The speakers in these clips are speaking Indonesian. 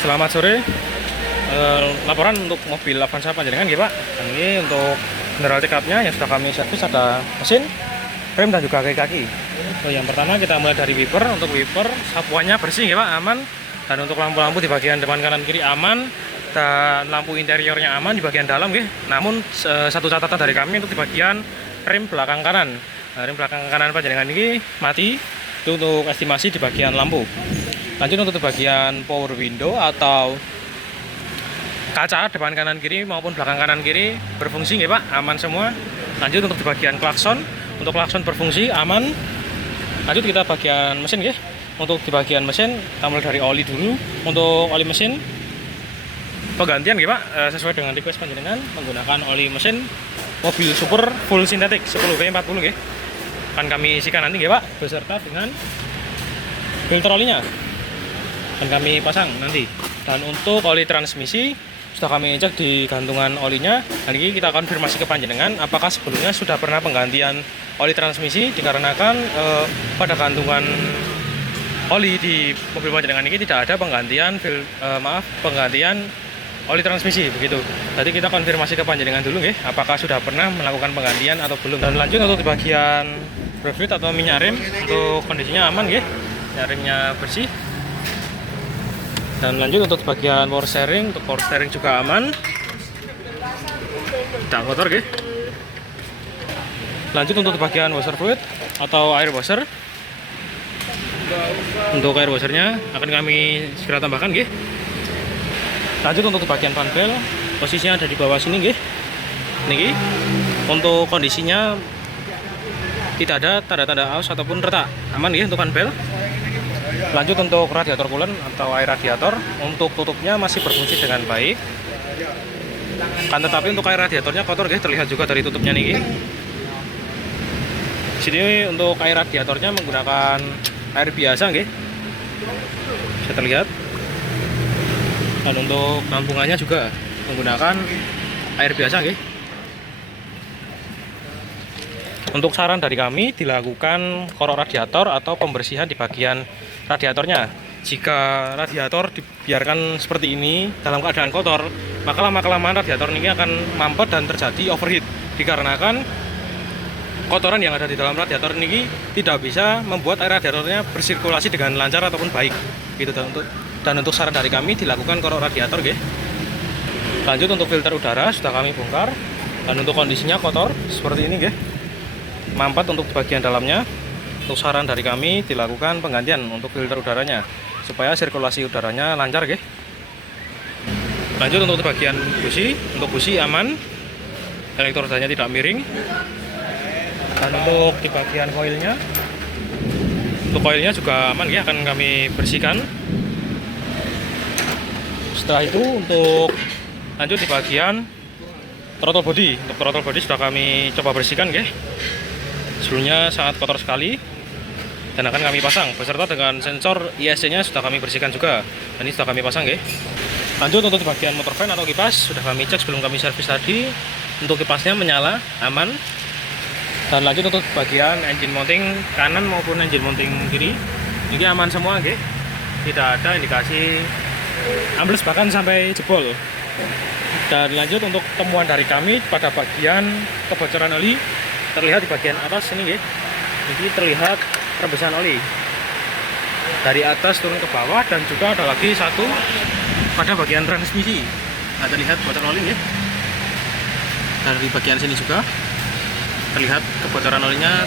Selamat sore. Laporan untuk mobil Avanza Panjenengan ya Pak. Dan ini untuk general check up-nya yang sudah kami servis, ada mesin, rem dan juga kaki-kaki. Yang pertama kita mulai dari wiper. Untuk wiper sapuannya bersih ya Pak, aman. Dan untuk lampu-lampu di bagian depan kanan kiri aman. Dan lampu interiornya aman di bagian dalam ya. Namun satu catatan dari kami untuk di bagian rem belakang kanan. Rem belakang kanan Panjenengan ini mati. Itu untuk estimasi di bagian lampu. Lanjut untuk bagian power window atau kaca depan kanan kiri maupun belakang kanan kiri berfungsi ya Pak, aman semua. Lanjut untuk di bagian klakson, untuk klakson berfungsi aman. Lanjut kita bagian mesin ya. Untuk di bagian mesin kita mulai dari oli dulu. Untuk oli mesin penggantian ya Pak, sesuai dengan request Panjenengan menggunakan oli mesin mobil super full sintetik 10W40 ya. Akan kami isikan nanti ya Pak beserta dengan filter olinya. Dan kami pasang nanti. Dan untuk oli transmisi sudah kami cek di gantungan olinya. Dan ini kita konfirmasi ke Panjenengan apakah sebelumnya sudah pernah penggantian oli transmisi, dikarenakan pada gantungan oli di mobil Panjenengan ini tidak ada penggantian penggantian oli transmisi begitu. Jadi kita konfirmasi ke Panjenengan dulu ya, apakah sudah pernah melakukan penggantian atau belum. Dan lanjut untuk di bagian brake fluid atau minyak rem, untuk kondisinya aman ya. Minyak remnya bersih. Dan lanjut untuk bagian power steering, untuk power steering juga aman, tidak kotor ya. Lanjut untuk bagian washer fluid atau air washer. Untuk air washernya akan kami segera tambahkan ya. Lanjut untuk bagian fan belt, posisinya ada di bawah sini ya. Niki untuk kondisinya tidak ada tanda-tanda aus ataupun retak, aman ya untuk fan belt. Lanjut untuk radiator coolant atau air radiator, untuk tutupnya masih berfungsi dengan baik. Kan tetapi untuk air radiatornya kotor guys, terlihat juga dari tutupnya nih. Sini untuk air radiatornya menggunakan air biasa guys. Bisa terlihat. Dan untuk tampungannya juga menggunakan air biasa guys. Untuk saran dari kami dilakukan korok radiator atau pembersihan di bagian radiatornya. Jika radiator dibiarkan seperti ini dalam keadaan kotor, maka lama-kelamaan radiator ini akan mampet dan terjadi overheat, dikarenakan kotoran yang ada di dalam radiator ini tidak bisa membuat air radiatornya bersirkulasi dengan lancar ataupun baik gitu. Dan untuk saran dari kami dilakukan korok radiator guys. Lanjut untuk filter udara sudah kami bongkar, dan untuk kondisinya kotor seperti ini guys, mampet untuk bagian dalamnya. Untuk saran dari kami dilakukan penggantian untuk filter udaranya supaya sirkulasi udaranya lancar guys. Lanjut untuk bagian busi, untuk busi aman, elektrorodanya tidak miring. Dan untuk di bagian koilnya, untuk koilnya juga aman ya, akan kami bersihkan. Setelah itu untuk lanjut di bagian throttle body, untuk throttle body sudah kami coba bersihkan guys. Sebelumnya sangat kotor sekali, dan akan kami pasang beserta dengan sensor ISC-nya sudah kami bersihkan juga. Dan ini sudah kami pasang guys. Lanjut untuk bagian motor fan atau kipas sudah kami cek sebelum kami servis tadi. Untuk kipasnya menyala, aman. Dan lanjut untuk bagian engine mounting kanan maupun engine mounting kiri, ini aman semua guys. Tidak ada indikasi ambles bahkan sampai jebol. Dan lanjut untuk temuan dari kami pada bagian kebocoran oli, terlihat di bagian atas ini guys. Jadi terlihat rebesan oli dari atas turun ke bawah, dan juga ada lagi satu pada bagian transmisi. Nah, terlihat bocor oli ya. Dari bagian sini juga terlihat kebocoran olinya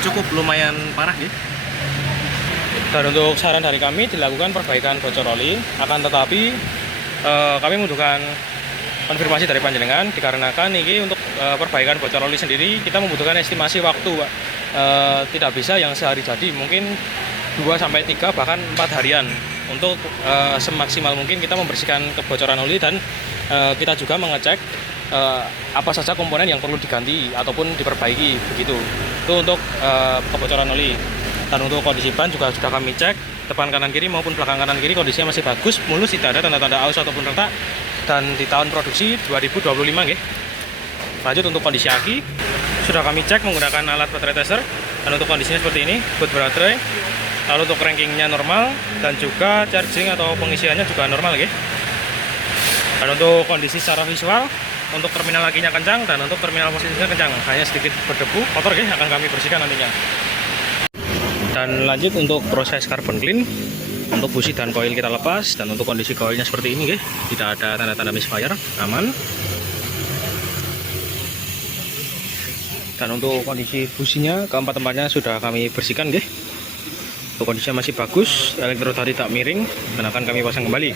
cukup lumayan parah ya. Dan untuk saran dari kami dilakukan perbaikan bocor oli, akan tetapi kami membutuhkan konfirmasi dari Panjenengan, dikarenakan ini untuk perbaikan bocor oli sendiri kita membutuhkan estimasi waktu Pak. Tidak bisa yang sehari jadi, mungkin 2-3 bahkan 4 harian untuk semaksimal mungkin kita membersihkan kebocoran oli. Dan kita juga mengecek apa saja komponen yang perlu diganti ataupun diperbaiki begitu. Itu untuk kebocoran oli. Dan untuk kondisi ban juga sudah kami cek, depan kanan kiri maupun belakang kanan kiri kondisinya masih bagus, mulus, tidak ada tanda-tanda aus ataupun retak, dan di tahun produksi 2025 nggih. Lanjut untuk kondisi aki sudah kami cek menggunakan alat baterai tester, dan untuk kondisinya seperti ini. Buat baterai Lalu untuk rankingnya normal, dan juga charging atau pengisiannya juga normal ya. Dan untuk kondisi secara visual, untuk terminal lakinya kencang dan untuk terminal posisinya kencang, hanya sedikit berdebu kotor ya, akan kami bersihkan nantinya. Dan lanjut untuk proses carbon clean. Untuk busi dan koil kita lepas, dan untuk kondisi koilnya seperti ini ya, tidak ada tanda-tanda misfire, aman. Dan untuk kondisi businya, keempat tempatnya sudah kami bersihkan ya. Untuk kondisinya masih bagus, elektrod tadi tak miring, dan akan kami pasang kembali.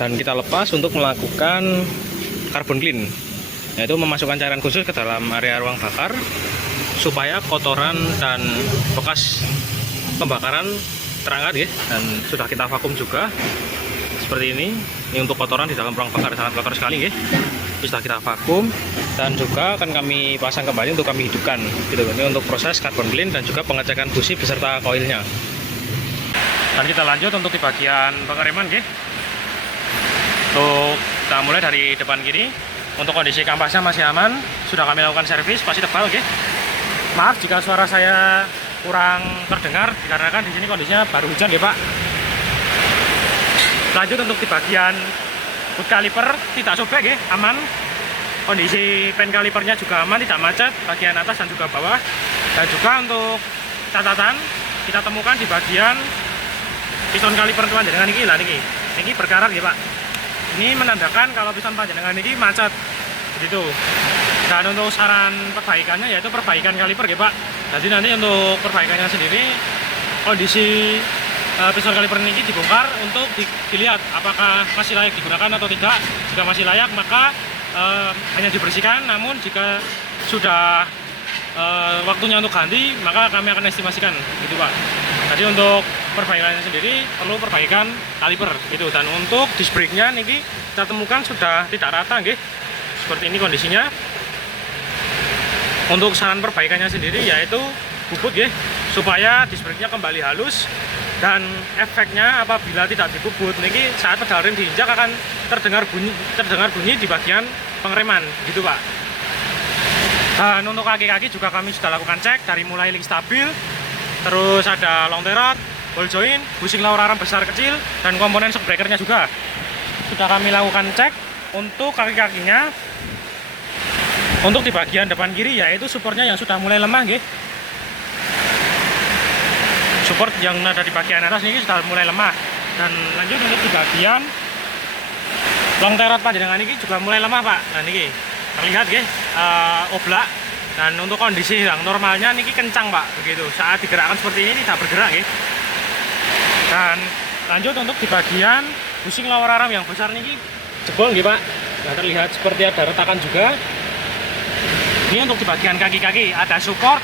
Dan kita lepas untuk melakukan carbon clean, yaitu memasukkan cairan khusus ke dalam area ruang bakar supaya kotoran dan bekas pembakaran terangkat ya. Dan sudah kita vakum juga seperti ini. Ini untuk kotoran di dalam ruang bakar sangat kotor sekali ya. Sudah kita vakum dan juga akan kami pasang kembali untuk kami hidupkan gitu. Ini untuk proses carbon clean dan juga pengecekan busi beserta koilnya. Dan kita lanjut untuk di bagian pengereman ya. Untuk kita mulai dari depan kiri. Untuk kondisi kampasnya masih aman, sudah kami lakukan servis, masih tebal ya. Maaf jika suara saya kurang terdengar dikarenakan di sini kondisinya baru hujan ya Pak. Lanjut untuk di bagian boot kaliper tidak sobek ya, aman. Kondisi pen kalipernya juga aman, tidak macet bagian atas dan juga bawah. Dan juga untuk catatan kita temukan di bagian piston kaliper panjenengan ini lah ini berkarat ya Pak. Ini menandakan kalau piston panjenengan ini macet begitu. Dan untuk saran perbaikannya yaitu perbaikan kaliper ya Pak. Jadi nanti untuk perbaikannya sendiri, kondisi piston kaliper ini dibongkar untuk dilihat apakah masih layak digunakan atau tidak. Jika masih layak maka hanya dibersihkan, namun jika sudah waktunya untuk ganti maka kami akan estimasikan gitu Pak. Jadi untuk perbaikannya sendiri perlu perbaikan kaliper gitu. Dan untuk disc brake-nya niki kita temukan sudah tidak rata nggih. Seperti ini kondisinya. Untuk saran perbaikannya sendiri yaitu bubut ya, supaya disc brake-nya kembali halus. Dan efeknya apabila tidak dibubut niki saat pedal rem diinjak akan terdengar bunyi di bagian pengereman gitu Pak. Dan untuk kaki-kaki juga kami sudah lakukan cek dari mulai link stabil, terus ada long rod, ball joint, bushing lower arm besar kecil, dan komponen shock breaker-nya juga sudah kami lakukan cek. Untuk kaki-kakinya, untuk di bagian depan kiri yaitu supportnya yang sudah mulai lemah nggih. Support yang ada di bagian atas ini sudah mulai lemah. Dan lanjut untuk di bagian long rod panjenengan ini juga mulai lemah Pak. Nah niki terlihat nggih oblak. Dan untuk kondisi yang normalnya niki kencang Pak begitu. Saat digerakkan seperti ini tidak bergerak nggih. Dan lanjut untuk di bagian bushing lower arm yang besar niki jebol nggih Pak. Nah terlihat seperti ada retakan juga. Ini untuk di bagian kaki-kaki ada support,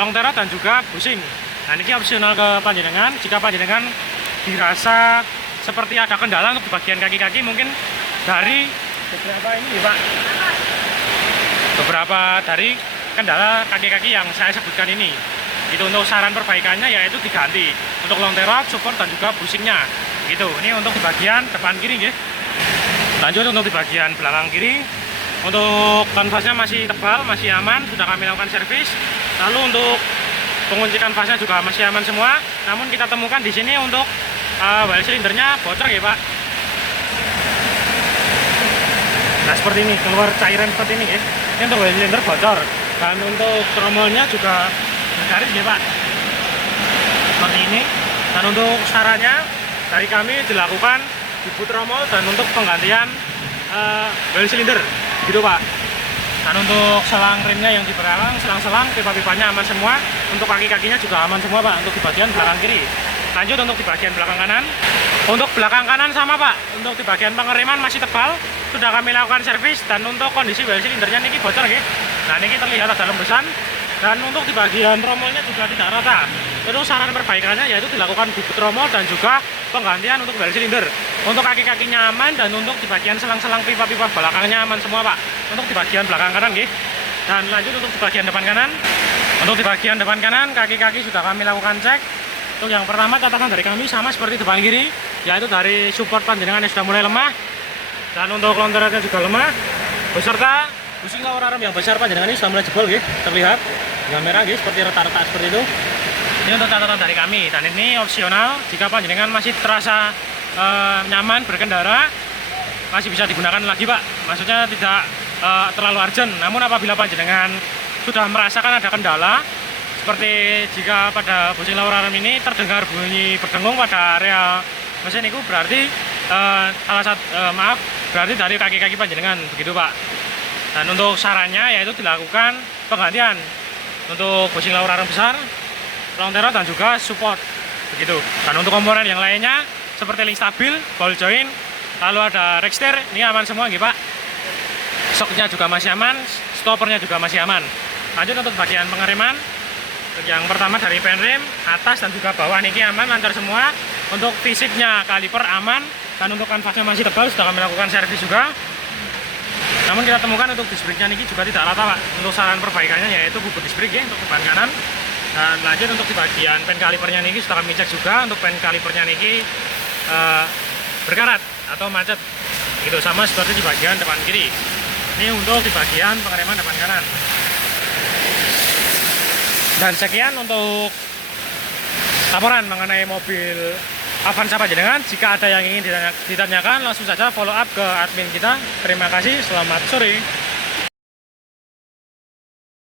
long rod dan juga bushing. Nah ini opsional ke panjenengan. Jika panjenengan dirasa seperti ada kendala untuk di bagian kaki-kaki, mungkin dari beberapa ini ya Pak, beberapa dari kendala kaki-kaki yang saya sebutkan ini, itu untuk saran perbaikannya yaitu diganti untuk long rod, support dan juga bushingnya gitu. Ini untuk di bagian depan kiri ya. Lanjut untuk di bagian belakang kiri, untuk kanvasnya masih tebal, masih aman, sudah kami lakukan servis. Lalu untuk pengunci kanvasnya juga masih aman semua. Namun kita temukan di sini untuk well silindernya bocor ya Pak. Nah seperti ini, keluar cairan seperti ini ya. Ini untuk well silinder bocor. Dan untuk tromolnya juga garis ya Pak. Seperti ini. Dan untuk sarannya dari kami dilakukan dibu tromol dan untuk penggantian well silinder gitu Pak. Dan untuk selang remnya yang di belakang, selang-selang pipa-pipanya aman semua. Untuk kaki-kakinya juga aman semua Pak, untuk di bagian belakang kiri. Lanjut untuk di bagian belakang kanan. Untuk belakang kanan sama Pak, untuk di bagian pengereman masih tebal, sudah kami lakukan servis. Dan untuk kondisi well silindernya niki bocor ya. Nah niki terlihat ada lembesan. Dan untuk di bagian tromolnya juga tidak rata. Terus saran perbaikannya yaitu dilakukan bubut tromol dan juga penggantian untuk well silinder. Untuk kaki-kakinya aman dan untuk di bagian selang-selang pipa-pipa belakangnya aman semua Pak. Untuk di bagian belakang kanan nggih. Dan lanjut untuk di bagian depan kanan. Untuk di bagian depan kanan kaki-kaki sudah kami lakukan cek. Untuk yang pertama catatan dari kami sama seperti depan kiri, yaitu dari support panjenengan yang sudah mulai lemah. Dan untuk lontarannya juga lemah. Beserta bushing lower arm yang besar panjenengan ini sudah mulai jebol nggih. Terlihat di kamera nggih seperti retak-retak seperti itu. Ini untuk catatan dari kami, dan ini opsional jika panjenengan masih terasa nyaman berkendara, masih bisa digunakan lagi Pak. Maksudnya tidak terlalu urgent. Namun apabila panjenengan sudah merasakan ada kendala, seperti jika pada bucing lauraram ini terdengar bunyi berdengung pada area mesin itu, berarti berarti dari kaki-kaki panjenengan begitu Pak. Dan untuk sarannya yaitu dilakukan penggantian untuk bucing lauraram besar, longtero, dan juga support begitu. Dan untuk komponen yang lainnya seperti link stabil, ball joint, lalu ada rack steer, ini aman semua gitu Pak. Shocknya juga masih aman, stoppernya juga masih aman. Lanjut untuk bagian pengereman, yang pertama dari penrem atas dan juga bawah niki aman, lancar semua. Untuk fisiknya kaliper aman, dan untuk kanvasnya masih tebal, sudah kami lakukan servis juga. Namun kita temukan untuk disc brake-nya niki juga tidak rata Pak. Untuk saran perbaikannya yaitu bubut disc brake ya untuk ban kanan. Dan lanjut untuk di bagian pen kalipernya niki sudah kami cek juga. Untuk pen kalipernya niki berkarat atau macet gitu, sama seperti di bagian depan kiri. Ini untuk di bagian pengereman depan kanan. Dan sekian untuk laporan mengenai mobil Avanza panjenengan. Jika ada yang ingin ditanyakan, langsung saja follow up ke admin kita. Terima kasih, selamat sore.